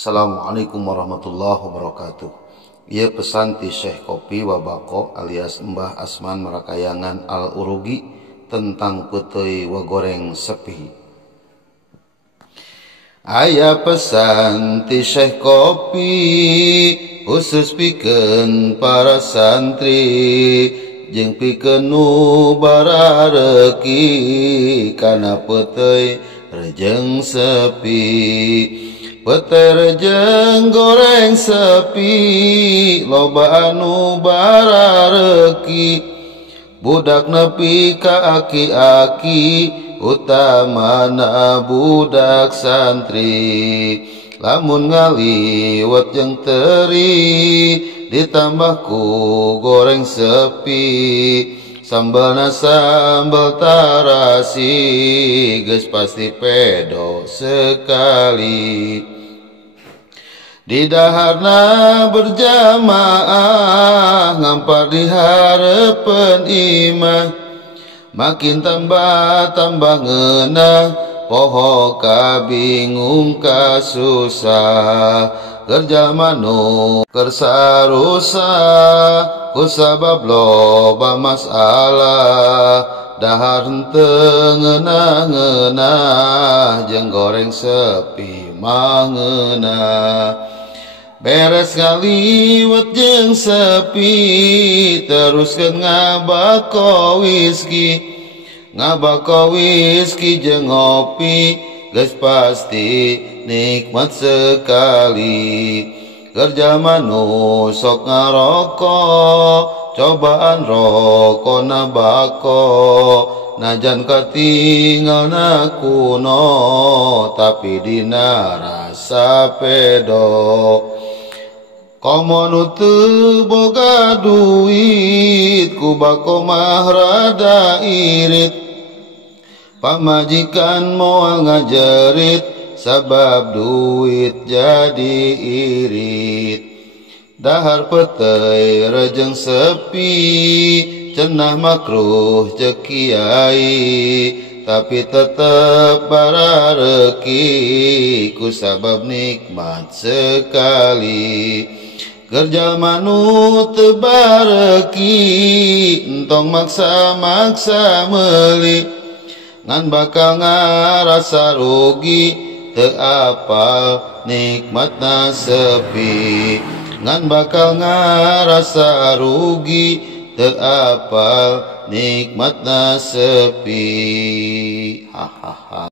Assalamualaikum warahmatullahi wabarakatuh. Ieu pesan ti Syekh Kopi Wabako alias Mbah Asman Marakayangan Al-Urugi tentang peuteui wagoreng sepi. Aya pesan ti Syekh Kopi khusus pikeun para santri jeung pikeun nu barareki kana peuteui rejeng sepi. Peter jeung goreng sepi loba anu barareki budak nepi ka aki-aki utamana budak santri. Lamun ngaliwat jeung teri ditambah ku goreng sepi sambalna sambal tarasi geus pasti pedo sekali. Di daharna berjamaah ngampar di hareupeun imah makin tambah ngeunah poho kabingung ka susah kerja manu kersarusah kusabab loba masalah dahar henteu ngeunah jeung goreng sepi mangeunah. Beres ngaliwat jeung sepi teruskeun ngabako whisky jeung ngopi geus pasti nikmat sekali. Kerja manu sok ngarokok cobaan rokona bako najan katinggalna kuno tapi dina rasa pedo. Komo nu teu boga duit ku bako mah rada irit pamajikan moal ngajerit sabab duit jadi irit. Dahar peuteuy rejeng sepi cenah makruh ceuk kiai tapi tetep barareki kusabab nikmat sekali. Kerja manu teu bareki entong maksa meuli ngan bakal ngarasa rugi teu apal nikmatna sepi ngan bakal ngarasa rugi teu apal nikmatna sepi. Hahaha.